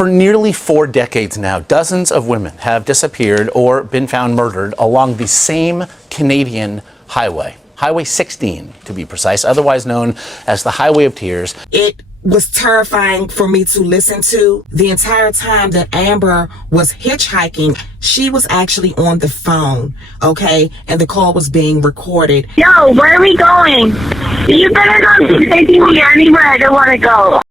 For nearly 4 decades now, dozens of women have disappeared or been found murdered along the same Canadian highway. Highway 16, to be precise, otherwise known as the Highway of Tears. It was terrifying for me to listen to. The entire time that Amber was hitchhiking, she was actually on the phone, okay? And the call was being recorded. Yo, where are we going? You better not be taking me anywhere I don't want to go.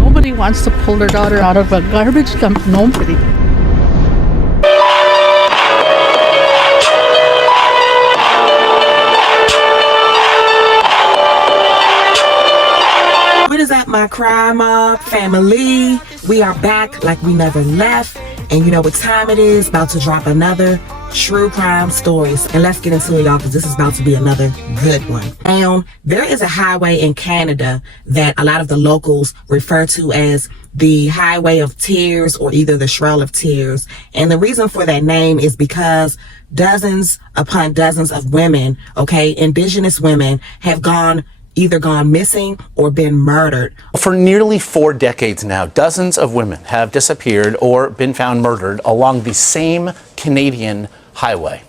Nobody wants to pull their daughter out of a garbage dump. Nobody. What is up, my crime mob family? We are back like we never left. And you know what time it is? About to drop another true crime stories. And let's get into it, y'all, because this is about to be another good one. Now, there is a highway in Canada that a lot of the locals refer to as the Highway of Tears, or either the Trail of Tears. And the reason for that name is because dozens upon dozens of women, okay, Indigenous women, have either gone missing or been murdered. For nearly 4 decades now, dozens of women have disappeared or been found murdered along the same Canadian highway.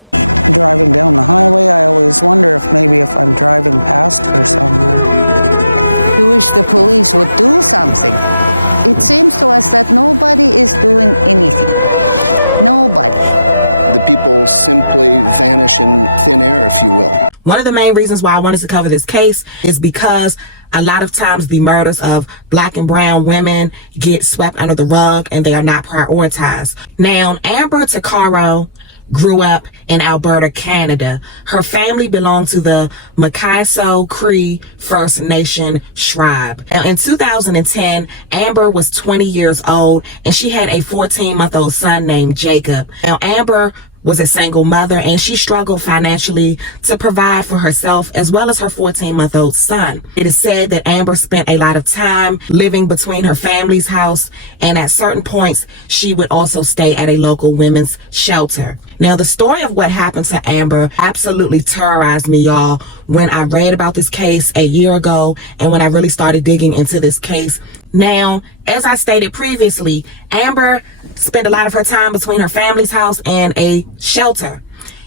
One of the main reasons why I wanted to cover this case is because a lot of times the murders of Black and brown women get swept under the rug and they are not prioritized. Now, Amber Tuccaro grew up in Alberta, Canada. Her family belonged to the Mkiso Cree First Nation tribe. Now, in 2010, Amber was 20 years old and she had a 14-month-old son named Jacob. Now, Amber was a single mother and she struggled financially to provide for herself as well as her 14-month-old son. It is said that Amber spent a lot of time living between her family's house, and at certain points she would also stay at a local women's shelter. Now, the story of what happened to Amber absolutely terrorized me, y'all, when I read about this case a year ago and when I really started digging into this case. Now, as I stated previously, Amber spent a lot of her time between her family's house and a shelter.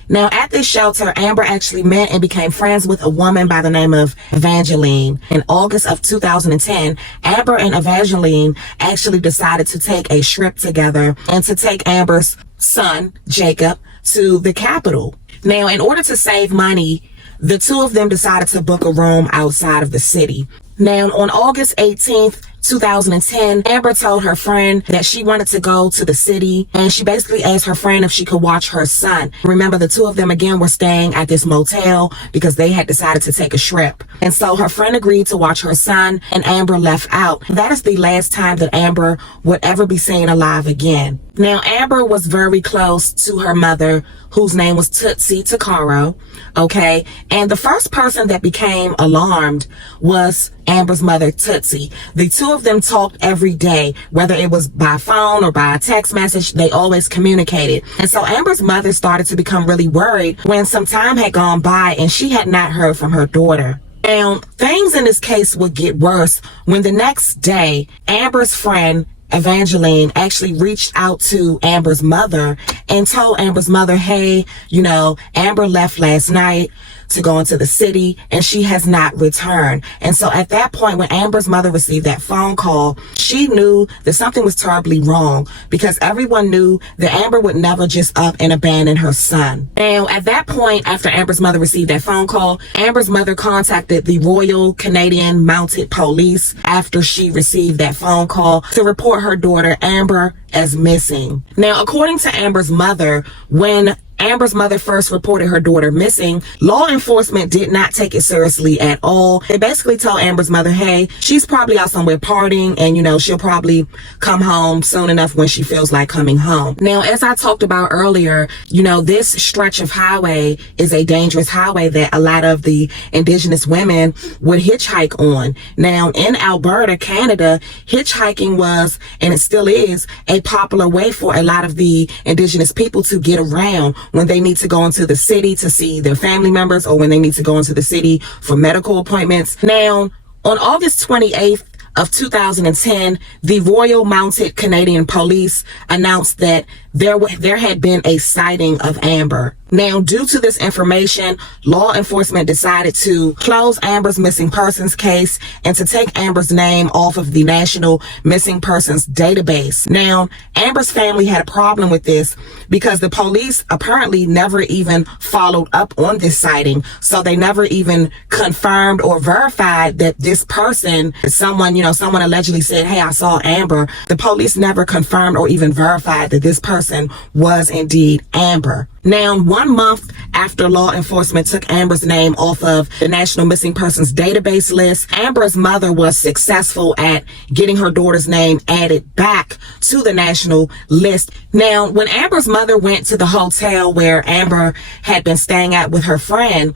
Now, at this shelter, Amber actually met and became friends with a woman by the name of Evangeline. In August of 2010, Amber and Evangeline actually decided to take a trip together and to take Amber's son, Jacob, to the capital. Now, in order to save money, the two of them decided to book a room outside of the city. Now, on August 18th, 2010, Amber told her friend that she wanted to go to the city, and she basically asked her friend if she could watch her son. Remember, the two of them again were staying at this motel because they had decided to take a trip. And so her friend agreed to watch her son, and Amber left out. That is the last time that Amber would ever be seen alive again. Now, Amber was very close to her mother, whose name was Tootsie Tuccaro, okay? And the first person that became alarmed was Amber's mother, Tootsie. The two of them talked every day, whether it was by phone or by a text message, they always communicated. And so Amber's mother started to become really worried when some time had gone by and she had not heard from her daughter. Now, things in this case would get worse when the next day, Amber's friend, Evangeline, actually reached out to Amber's mother and told Amber's mother, hey, you know, Amber left last night to go into the city and she has not returned. And so at that point, when Amber's mother received that phone call, she knew that something was terribly wrong because everyone knew that Amber would never just up and abandon her son. Now, at that point, after Amber's mother received that phone call, Amber's mother contacted the Royal Canadian Mounted Police after she received that phone call to report her daughter Amber as missing. Now, according to Amber's mother, when Amber's mother first reported her daughter missing, law enforcement did not take it seriously at all. They basically told Amber's mother, hey, she's probably out somewhere partying and, you know, she'll probably come home soon enough when she feels like coming home. Now, as I talked about earlier, you know, this stretch of highway is a dangerous highway that a lot of the indigenous women would hitchhike on. Now, in Alberta, Canada, hitchhiking was, and it still is, a popular way for a lot of the indigenous people to get around when they need to go into the city to see their family members or when they need to go into the city for medical appointments. Now, on August 28th of 2010, the Royal Mounted Canadian Police announced that there had been a sighting of Amber. Now, due to this information, law enforcement decided to close Amber's missing persons case and to take Amber's name off of the National Missing Persons database. Now, Amber's family had a problem with this because the police apparently never even followed up on this sighting. So they never even confirmed or verified that this person, someone allegedly said, hey, I saw Amber. The police never confirmed or even verified that this person was indeed Amber. Now, 1 month after law enforcement took Amber's name off of the National Missing Persons database list, Amber's mother was successful at getting her daughter's name added back to the national list. Now, when Amber's mother went to the hotel where Amber had been staying at with her friend,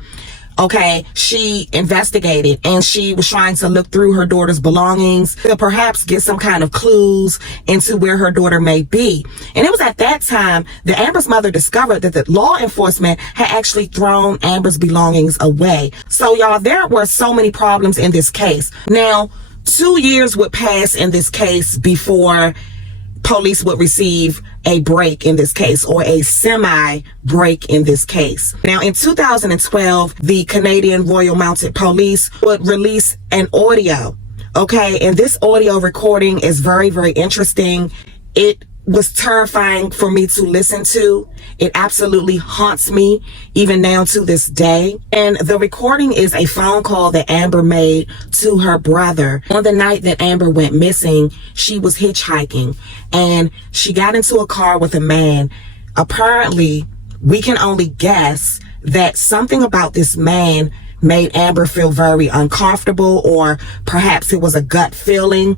okay, she investigated and she was trying to look through her daughter's belongings to perhaps get some kind of clues into where her daughter may be. And it was at that time that Amber's mother discovered that the law enforcement had actually thrown Amber's belongings away. So y'all, there were so many problems in this case. Now, 2 years would pass in this case before police would receive a break in this case, or a semi-break in this case. Now, in 2012, the Canadian Royal Mounted Police would release an audio, okay? And this audio recording is very, very interesting. It was terrifying for me to listen to. It absolutely haunts me even now to this day. And the recording is a phone call that Amber made to her brother. On the night that Amber went missing, she was hitchhiking and she got into a car with a man. Apparently, we can only guess that something about this man made Amber feel very uncomfortable, or perhaps it was a gut feeling.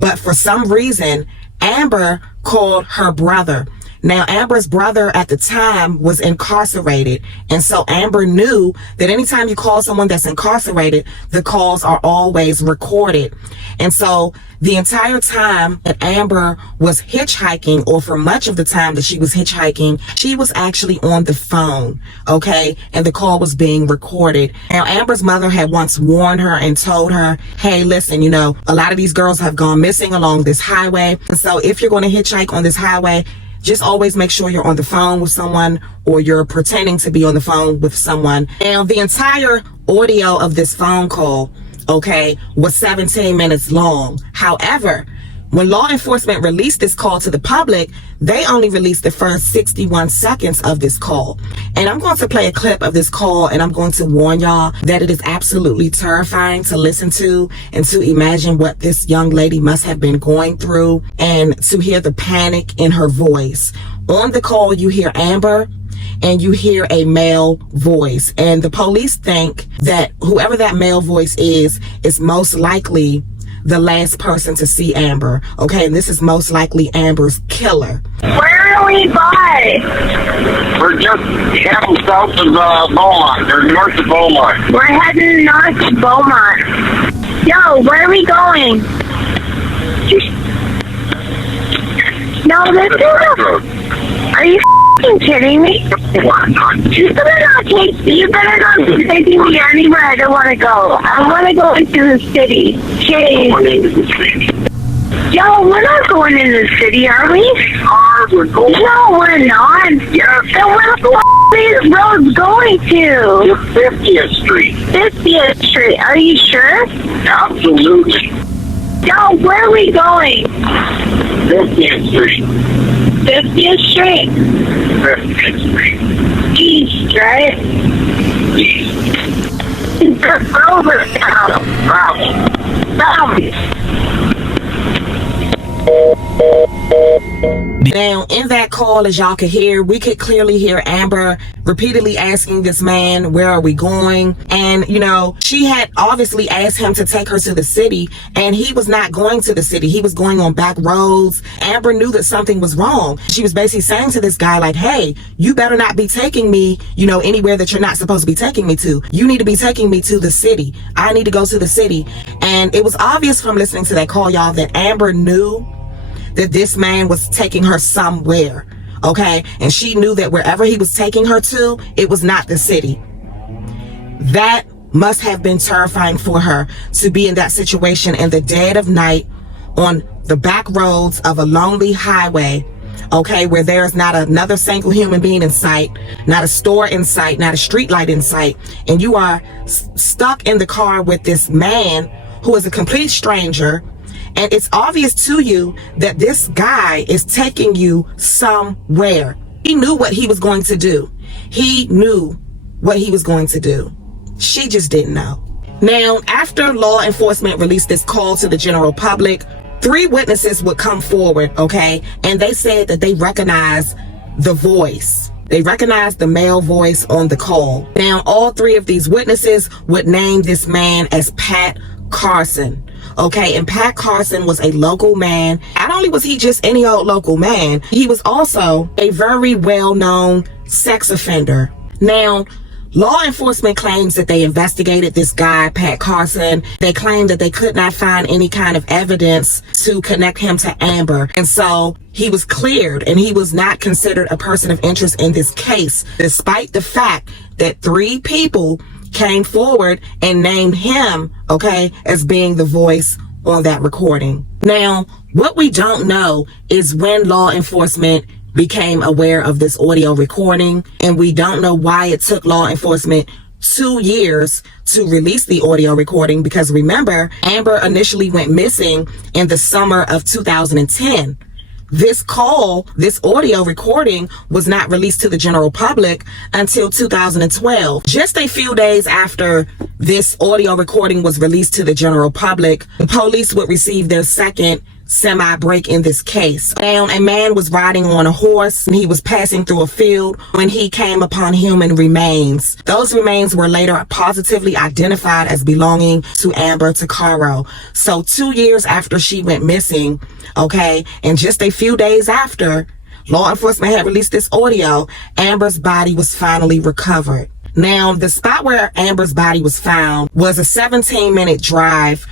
But for some reason, Amber called her brother. Now, Amber's brother at the time was incarcerated. And so Amber knew that anytime you call someone that's incarcerated, the calls are always recorded. And so the entire time that Amber was hitchhiking, or for much of the time that she was hitchhiking, she was actually on the phone, okay? And the call was being recorded. Now, Amber's mother had once warned her and told her, hey, listen, you know, a lot of these girls have gone missing along this highway. And so if you're going to hitchhike on this highway, just always make sure you're on the phone with someone, or you're pretending to be on the phone with someone. Now, the entire audio of this phone call, okay, was 17 minutes long. However, when law enforcement released this call to the public, they only released the first 61 seconds of this call. And I'm going to play a clip of this call, and I'm going to warn y'all that it is absolutely terrifying to listen to and to imagine what this young lady must have been going through, and to hear the panic in her voice. On the call, you hear Amber and you hear a male voice, and the police think that whoever that male voice is most likely the last person to see Amber, okay? And this is most likely Amber's killer. Where are we by? We're just heading south of Beaumont, or north of Beaumont. We're heading north to Beaumont. Yo, where are we going? No, this is Are you f***ing kidding me? You better not take me anywhere I don't want to go. I want to go into the city. Jeez. Yo, we're not going into the city, are we? We're going. No, we're not. Yes. Then where the f*** are these roads going to? 50th Street. 50th Street. Are you sure? Absolutely. Yo, where are we going? 50th Street. 50th Street? 50th Street. East, right? East. Over town. Bravo. Bravo. Now, in that call, as y'all could hear, we could clearly hear Amber repeatedly asking this man, where are we going? And, you know, she had obviously asked him to take her to the city, and he was not going to the city. He was going on back roads. Amber knew that something was wrong. She was basically saying to this guy, like, hey, you better not be taking me, you know, anywhere that you're not supposed to be taking me to. You need to be taking me to the city. I need to go to the city. And it was obvious from listening to that call, y'all, that Amber knew that this man was taking her somewhere, okay? And she knew that wherever he was taking her to, it was not the city. That must have been terrifying for her, to be in that situation in the dead of night on the back roads of a lonely highway, okay, where there's not another single human being in sight, not a store in sight, not a street light in sight, and you are stuck in the car with this man who is a complete stranger. And it's obvious to you that this guy is taking you somewhere. He knew what he was going to do. He knew what he was going to do. She just didn't know. Now, after law enforcement released this call to the general public, 3 witnesses would come forward, okay? And they said that they recognized the voice. They recognized the male voice on the call. Now, all 3 of these witnesses would name this man as Pat Carson. Okay, and Pat Carson was a local man. Not only was he just any old local man, he was also a very well-known sex offender. Now, law enforcement claims that they investigated this guy, Pat Carson. They claim that they could not find any kind of evidence to connect him to Amber. And so he was cleared, and he was not considered a person of interest in this case, despite the fact that 3 people came forward and named him, okay, as being the voice on that recording. Now, what we don't know is when law enforcement became aware of this audio recording, and we don't know why it took law enforcement 2 years to release the audio recording, because remember, Amber initially went missing in the summer of 2010. This call, this audio recording, was not released to the general public until 2012. Just a few days after this audio recording was released to the general public, the police would receive their second semi-break in this case. Now, a man was riding on a horse, and he was passing through a field when he came upon human remains. Those remains were later positively identified as belonging to Amber Tuccaro. So 2 years after she went missing, okay, and just a few days after law enforcement had released this audio, Amber's body was finally recovered. Now, the spot where Amber's body was found was a 17-minute drive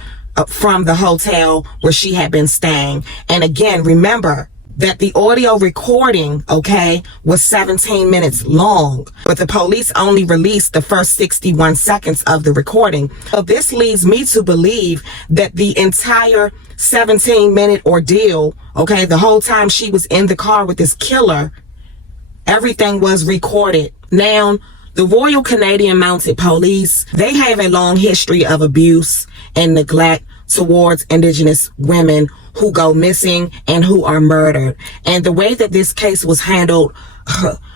from the hotel where she had been staying. And again, remember that the audio recording, okay, was 17 minutes long, but the police only released the first 61 seconds of the recording. So this leads me to believe that the entire 17-minute ordeal, okay, the whole time she was in the car with this killer, everything was recorded. Now, the Royal Canadian Mounted Police, they have a long history of abuse and neglect towards Indigenous women who go missing and who are murdered. And the way that this case was handled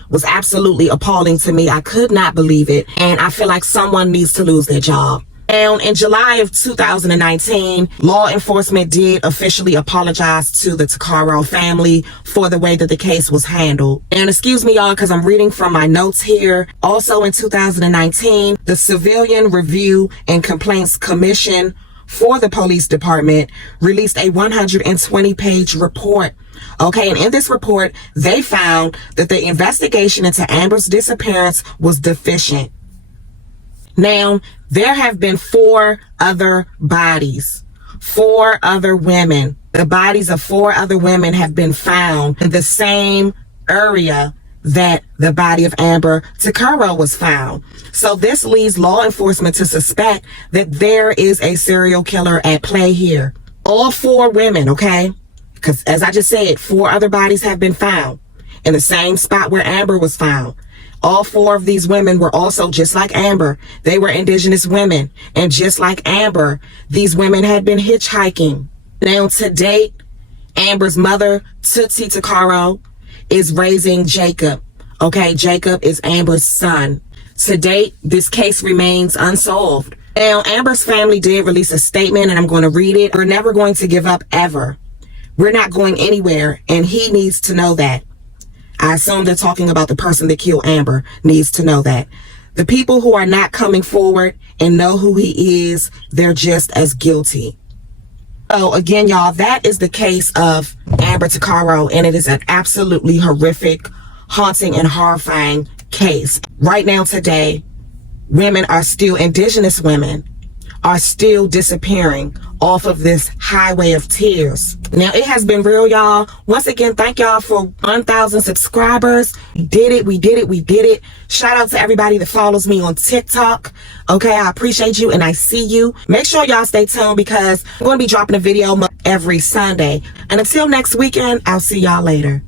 was absolutely appalling to me. I could not believe it. And I feel like someone needs to lose their job. And in July of 2019, law enforcement did officially apologize to the Tuccaro family for the way that the case was handled. And excuse me, y'all, because I'm reading from my notes here. Also in 2019, the Civilian Review and Complaints Commission for the police department released a 120-page report. Okay, and in this report, they found that the investigation into Amber's disappearance was deficient. Now, there have been 4 other bodies, 4 other women. The bodies of 4 other women have been found in the same area that the body of Amber Tuccaro was found. So this leads law enforcement to suspect that there is a serial killer at play here. All 4 women, okay? Because as I just said, 4 other bodies have been found in the same spot where Amber was found. All 4 of these women were also just like Amber. They were Indigenous women. And just like Amber, these women had been hitchhiking. Now, to date, Amber's mother, Tootsie Tuccaro, is raising Jacob. Okay, Jacob is Amber's son. To date, this case remains unsolved. Now, Amber's family did release a statement, and I'm going to read it. We're never going to give up ever. We're not going anywhere, and he needs to know that. I assume they're talking about the person that killed Amber needs to know that. The people who are not coming forward and know who he is, they're just as guilty. So again, y'all, that is the case of Amber Tuccaro, and it is an absolutely horrific, haunting, and horrifying case. Right now, today, women are still, indigenous women are still disappearing off of this highway of tears. Now, it has been real, y'all. Once again, thank y'all for 1,000 subscribers. We did it. We did it. We did it. Shout out to everybody that follows me on TikTok. Okay, I appreciate you and I see you. Make sure y'all stay tuned because I'm going to be dropping a video every Sunday. And until next weekend, I'll see y'all later.